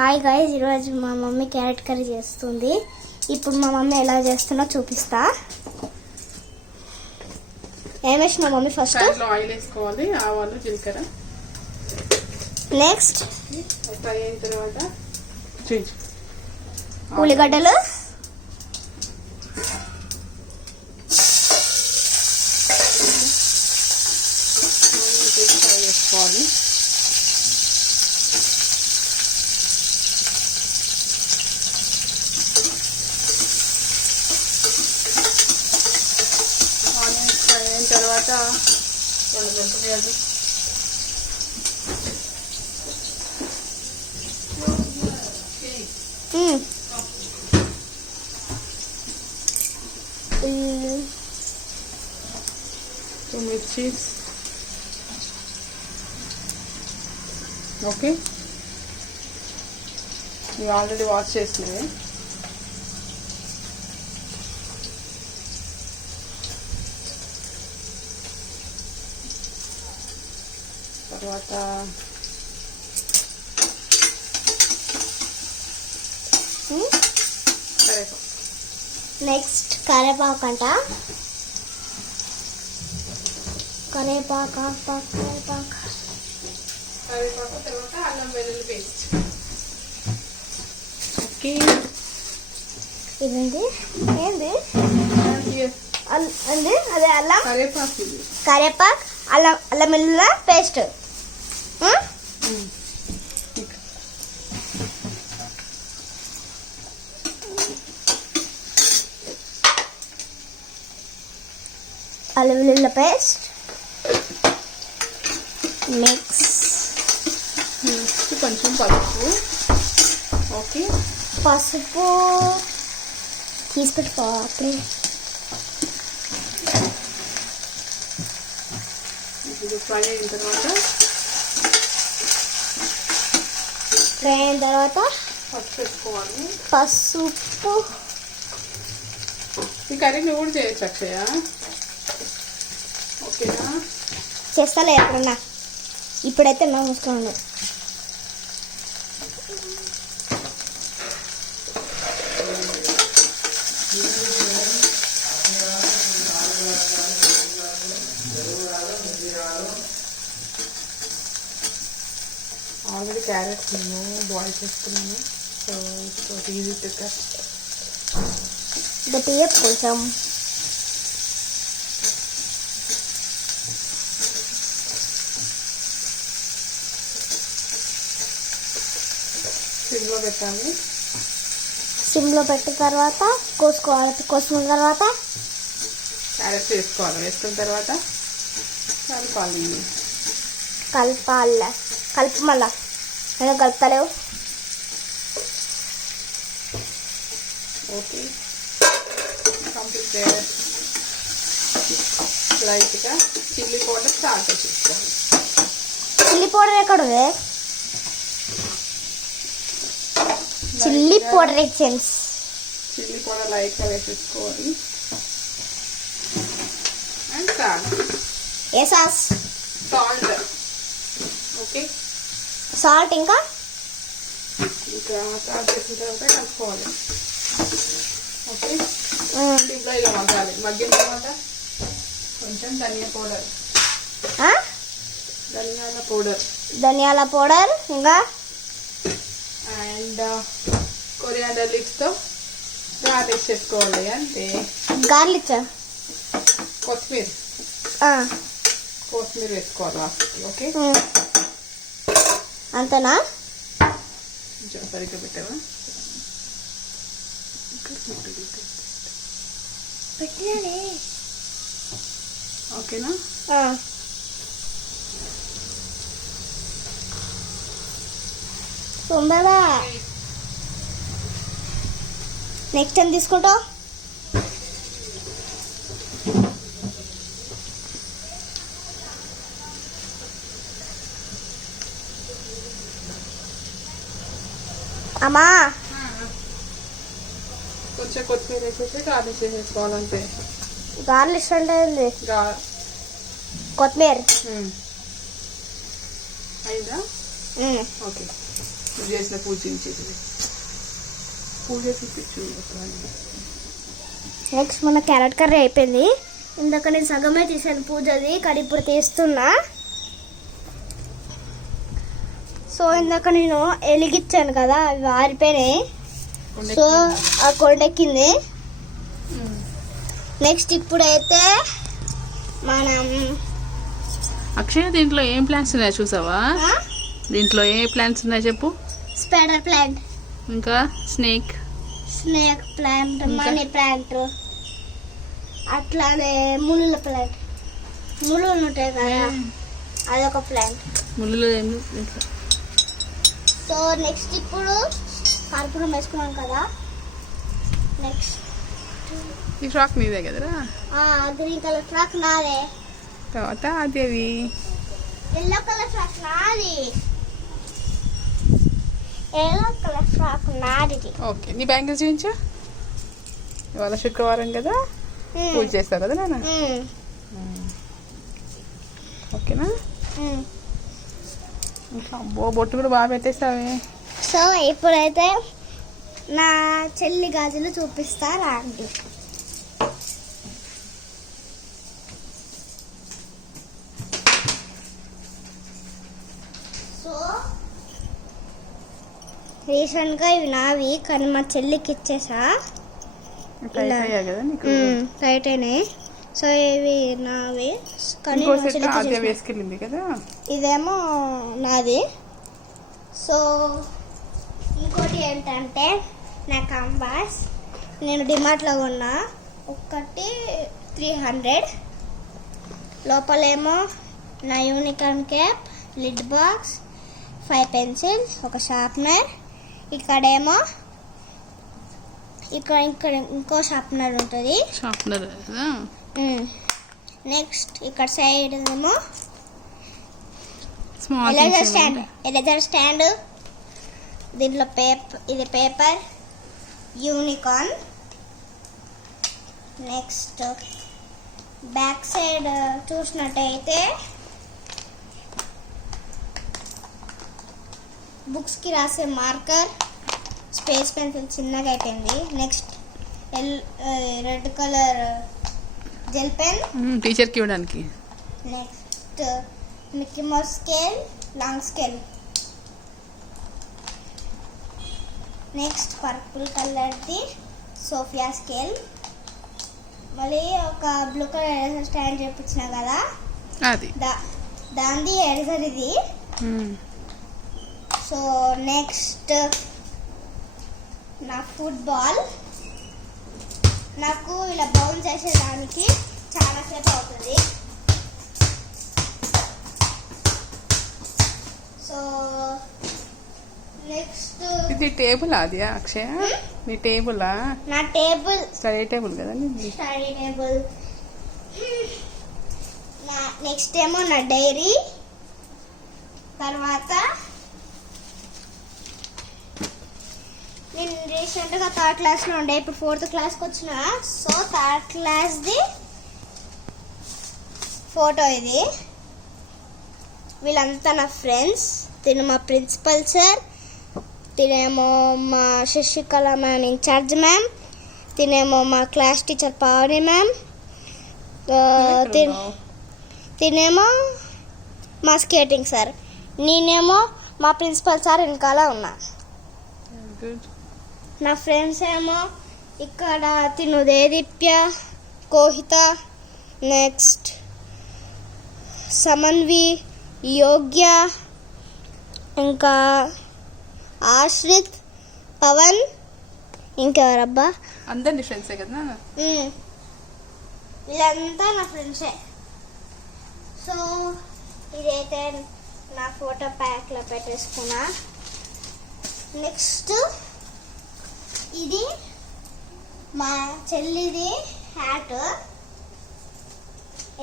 Hi guys, ఈరోజు మా mummy carrot curry చేస్తుంది. ఇప్పుడు మా మమ్మీ ఎలా చేస్తుందో చూపిస్తా. ఏం వేసిన మమ్మీ? ఫస్ట్ ఆయిల్ వేసుకోవాలి, ఆవాలు, జీలకర్ర. నెక్స్ట్ ఫ్రై అయిన తర్వాత ఉల్లిగడ్డలు, ఫ్రై చేసుకోవాలి. ఆనియన్స్ ఫ్రై అయిన తర్వాత రెండు వెల్లుల్లి, మిర్చీస్. ఓకే, ఇవి ఆల్రెడీ వాష్ చేసినవి. తర్వాత నెక్స్ట్ కరివేపాకు అంట. కరివేపాకు తర్వాత అల్లం వెల్లుల్లి పేస్ట్. ఓకే, ఇదండి ఏంది అండి? అదే అల్లం కరివేపాకు, అల్లం వెల్లుల్లి పేస్ట్. అల్లం వెల్లుల్లి పేస్ట్ నెక్స్ట్ కొంచెం పసుపు. ఓకే, పసుపు తీసి పెట్టుకోవాలి. ఇది ఫ్రై అయిన తర్వాత పసుపు వేసుకోవాలి. పసుపు ఈ కర్రీ నువ్వు కూడా చేయొచ్చు అక్షయ. ఓకేనా? చేస్తాలే ఎప్పుడన్నా. ఇప్పుడైతే నా మూసుకోండి. ఆల్రెడీ క్యారెట్ నేను బాయిల్ చేసుకున్నాను. So it's easy to cut. గట్టిగా కొంచెం సిమ్లో పెట్టాలి. సిమ్లో పెట్టిన తర్వాత కోసుకోవాలి. కోసుకున్న తర్వాత క్యారెట్ వేసుకోవాలి. వేసుకున్న తర్వాత కలిపి మళ్ళా నేను కలుపుతలేవు. Okay, complete. లైట్గా చిల్లీ పౌడర్ స్టార్ట్ చేసుకోవాలి. చిల్లీ పౌడర్ ఎక్కడ ఉంది? చిల్లీ పౌడర్ ఎక్సెన్స్. చిల్లీ పౌడర్ లైట్గా వేసేసుకోవాలి. And salt. ఏ సాస్? సాల్ట్. ఓకే, సాల్ట్ ఇంకా సాల్ట్ వేసిన తర్వాత కలుపుకోవాలి. ఓకే, దీంట్లో ఇలా మగ్గాలి. మగ్గిన తర్వాత కొంచెం ధనియాల పౌడర్ ఇంకా అండ్ కొరియాండర్ లీవ్స్తో గార్లిక్ చేసుకోవాలి. అంతే. గార్లిక్, కొత్తిమీర వేసుకోవాలి లాస్ట్కి. ఓకే, అంతేనా? కొంచెం సరిగ్గా పెట్టావా? ఓకేనా? తొందరగా నెక్స్ట్ టైం తీసుకుంటావు. అమ్మా కొంచెం కొత్తిమీర వేసేసి గార్లిష్ చేసేసుకోవాలంటే. గార్లిష్ అంటే కొత్తిమీర అయిందా? ఓకే, నువ్వు చేసిన పూజ చేసేది పూజ చూపించు. నెక్స్ట్ మన క్యారెట్ కర్రీ అయిపోయింది. ఇందాక నేను సగమే తీసాను పూజది, కానీ ఇప్పుడు తీస్తున్నా. సో ఇందాక నేను ఎలిగిచ్చాను కదా, అవి ఆరిపోయినాయి. సో ఆ కొండెక్కింది. నెక్స్ట్ ఇప్పుడైతే మనం అక్షయ దీంట్లో ఏం ప్లాంట్స్ ఉన్నాయో చూసావా? దీంట్లో ఏ ప్లాంట్స్ ఉన్నాయో చెప్పు. స్పైడర్ ప్లాంట్, ఇంకా స్నేక్ ప్లాంట్, మనీ ప్లాంట్, అట్లానే ముళ్ళ ప్లాంట్, ముళ్ళు ఉంటాయి కదా అదొక ప్లాంట్. ముళ్ళు ఏమి. సో నెక్స్ట్ ఇప్పుడు కర్పూరం వేసుకున్నాం కదా. నెక్స్ట్ ఈ ఫ్రాక్ నీదే కదరా? గ్రీన్ కలర్ ఫ్రాక్ నాదే. తర్వాత అదేవి ఎల్లో కలర్ ఫ్రాక్ నాది. ఎల్లో కలర్ ఫ్రాక్ నాది. ఓకే, నీ బ్యాంగిల్స్ చూపించు. ఇవాళ శుక్రవారం కదా, పూజ చేస్తావు కదా నాన్న? ఓకేనా? అబ్బో, బొట్టు కూడా బాగా పెట్టేస్తావే. సో ఇప్పుడైతే నా చెల్లి గాజులు చూపిస్తా రండి. సో రీసెంట్గా ఇవి నావి, కానీ మా చెల్లికి ఇచ్చేసా. టైట్ అయినాయి. సో ఇవి నావి, కానీ వేసుకెళ్ళింది కదా. ఇదేమో నాది. సో ఇంకోటి ఏంటంటే నా కంబాస్ నేను డిమార్ట్లో కొన్నా. ఒకటి 300. లోపలేమో నా unicorn cap, lid box, 5 pencils, ఒక షార్ప్నర్. ఇక్కడేమో ఇక్కడ ఇంకో షార్ప్నర్ ఉంటుంది. షార్ప్నర్. నెక్స్ట్ ఇక్కడ సైడ్ ఏమో ఎరేజర్ స్టాండ్. దీంట్లో ఇది paper unicorn. Next back side చూసినట్టయితే బుక్స్కి రాసే మార్కర్, స్పేస్ పెన్సిల్ చిన్నగా అయిపోయింది. Next red colour gel pen టీచర్కి ఇవ్వడానికి. Next Mickey mouse scale, long scale. Next purple కలర్ది సోఫియా స్కేల్. మళ్ళీ ఒక బ్లూ కలర్ ఎరేజర్ స్టాండ్ చూపించిన కదా, అది దాంది ఎరేజర్ ఇది. సో నెక్స్ట్ నా ఫుట్బాల్. నాకు ఇలా బౌన్స్ చేసేదానికి చాలాసేపు అవుతుంది. సో నెక్స్ట్ ఇది టేబుల్. అది అక్షయ నీ టేబులా? నా టేబుల్ స్టడీ టేబుల్ కదా. Study table. నెక్స్ట్ ఏమో నా డైరీ. తర్వాత నేను రీసెంట్గా 3rd క్లాస్లో ఉండే, ఇప్పుడు 4th క్లాస్కి వచ్చిన. సో 3rd క్లాస్ది ఫోటో ఇది. వీళ్ళంతా నా ఫ్రెండ్స్. తిను మా ప్రిన్సిపల్ సార్, తినేమో మా శశికళ మ్యామ్ ఇన్ఛార్జ్ మ్యామ్, తినేమో మా క్లాస్ టీచర్ పావని మ్యామ్, తినేమో మా స్కేటింగ్ సార్, నేనేమో మా ప్రిన్సిపల్ సార్ వెనకాల ఉన్నా. నా ఫ్రెండ్స్ ఏమో ఇక్కడ తిను దేదీప్య, కోహిత, నెక్స్ట్ సమన్వి, యోగ్య, ఇంకా ఆశ్రిత్, పవన్, ఇంకెవరబ్బా, అందరినీ ఫ్రెండ్సే కదా. వీళ్ళంతా నా ఫ్రెండ్సే. సో ఇదైతే నా ఫోటో ప్యాక్లో పెట్టేసుకున్నా. నెక్స్ట్ ఇది మా చెల్లిది హ్యాట్,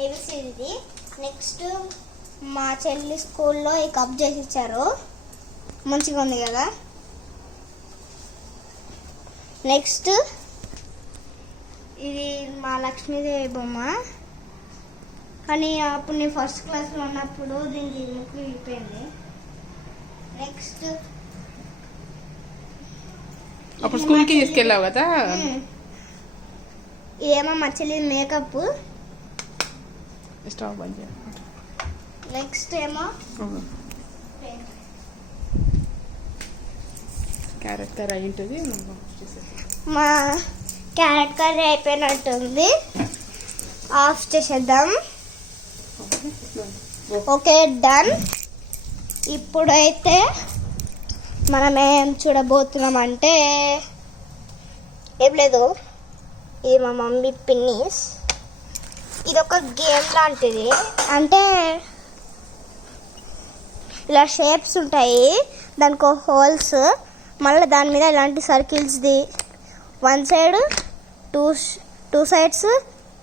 ఏబిసిది. నెక్స్ట్ మా చెల్లి స్కూల్లో ఈ కప్ చేసి ఇచ్చారు, మంచిగా ఉంది కదా. నెక్స్ట్ ఇది మా లక్ష్మీదేవి బొమ్మ, కానీ అప్పుడు నేను 1st క్లాస్లో ఉన్నప్పుడు దీనికి ముక్కు విడిపోయింది. నెక్స్ట్ అప్పుడు స్కూల్కి తీసుకెళ్ళావు కదా. ఇదేమో మా చెల్లి మేకప్. స్టవ్ బంద్ చేయాలి. నెక్స్ట్ ఏమో క్యారెట్ కర్రీ అయింటుంది. మా క్యారెట్ కర్రీ అయిపోయినట్టుంది. ఆఫ్ చేసేద్దాం. Okay, done. ఇప్పుడైతే మనం ఏం చూడబోతున్నామంటే ఏం లేదు, ఇది మా మమ్మీ పిన్నీస్. ఇది ఒక గేమ్ లాంటిది. అంటే ఇలా షేప్స్ ఉంటాయి, దానికి హోల్స్, మళ్ళీ దాని మీద ఇలాంటి సర్కిల్స్ది 1 side 2 sides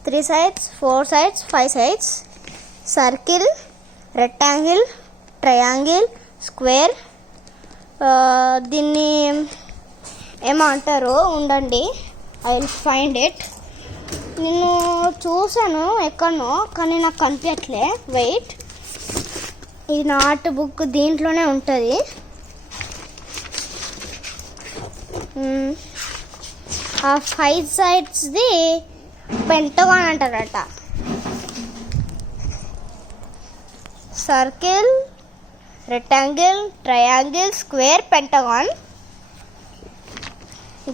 3 sides 4 sides 5 sides, circle, rectangle, triangle, square. దీన్ని ఏమో అంటారు, ఉండండి, ఐ విల్ ఫైండ్ ఇట్. నేను చూసాను ఎక్కడనో, కానీ నాకు కనిపించట్లే. వెయిట్, ఈ నాట్ బుక్ దీంట్లోనే ఉంటుంది. ఆ 5 సైడ్స్ది పెంటగాన్ అంటారట. Circle, rectangle, triangle, square, pentagon.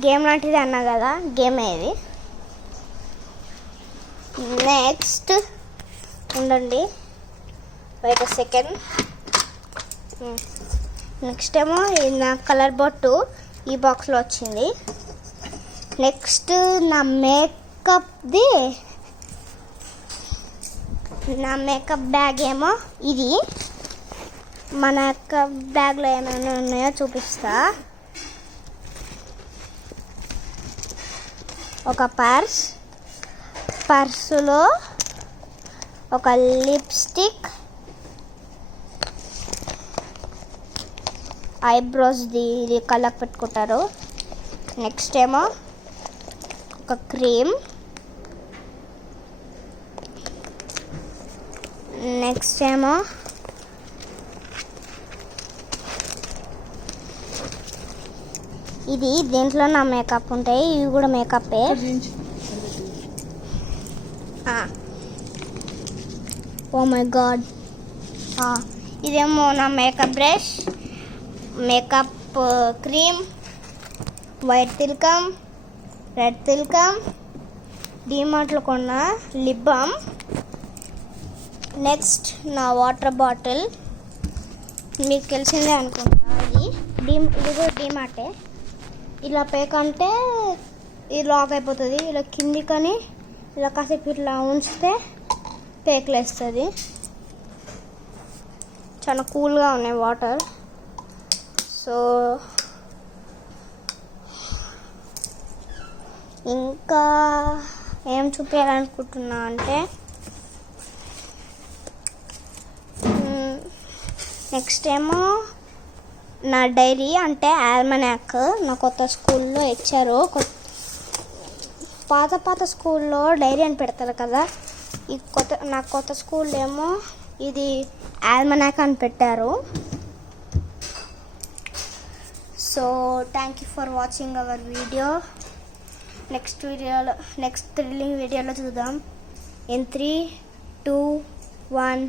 Game లాంటిది అన్నా కదా, గేమ్ ఇది. నెక్స్ట్ ఉండండి, వెయిట్ సెకండ్. నెక్స్ట్ ఏమో ఇది నా కలర్ బొట్టు ఈ బాక్స్లో వచ్చింది. నెక్స్ట్ నా మేకప్ బ్యాగ్ ఏమో ఇది. మన మేకప్ బ్యాగ్లో ఏమైనా ఉన్నాయో చూపిస్తా. ఒక పర్సులో ఒక లిప్స్టిక్, ఐబ్రోస్ది, ఇది కళ్ళకు పెట్టుకుంటారు. నెక్స్ట్ ఏమో ఒక క్రీమ్. నెక్స్ట్ ఏమో ఇది, దీంట్లో నా మేకప్ ఉంటాయి, ఇవి కూడా మేకప్పే. ఓ మై గాడ్, ఇదేమో నా makeup brush, makeup cream, white తిలకం, రెడ్ తిలకం, డీమార్ట్లో కొన్న లిప్ బామ్. నెక్స్ట్ నా వాటర్ బాటిల్, మీకు తెలిసిందే అనుకుంటా. ఇది కూడా డీమార్టే. ఇలా పేకంటే ఇది లాక్ అయిపోతుంది, ఇలా కింది కానీ ఇలా కాసేపు ఇట్లా ఉంచితే పేకలేస్తుంది. చాలా కూల్గా ఉన్నాయి వాటర్. సో ఇంకా ఏం చూపించాలనుకుంటున్నా అంటే, నెక్స్ట్ ఏమో నా డైరీ, అంటే ఆల్మనాక్. నా కొత్త స్కూల్లో ఇచ్చారు. పాత స్కూల్లో డైరీ అని పెడతారు కదా, నా కొత్త స్కూల్లో ఏమో ఇది ఆల్మనాక్ అని పెట్టారు. So thank you for watching our video. Next thrilling వీడియోలో చూద్దాం. In 3, 2, 1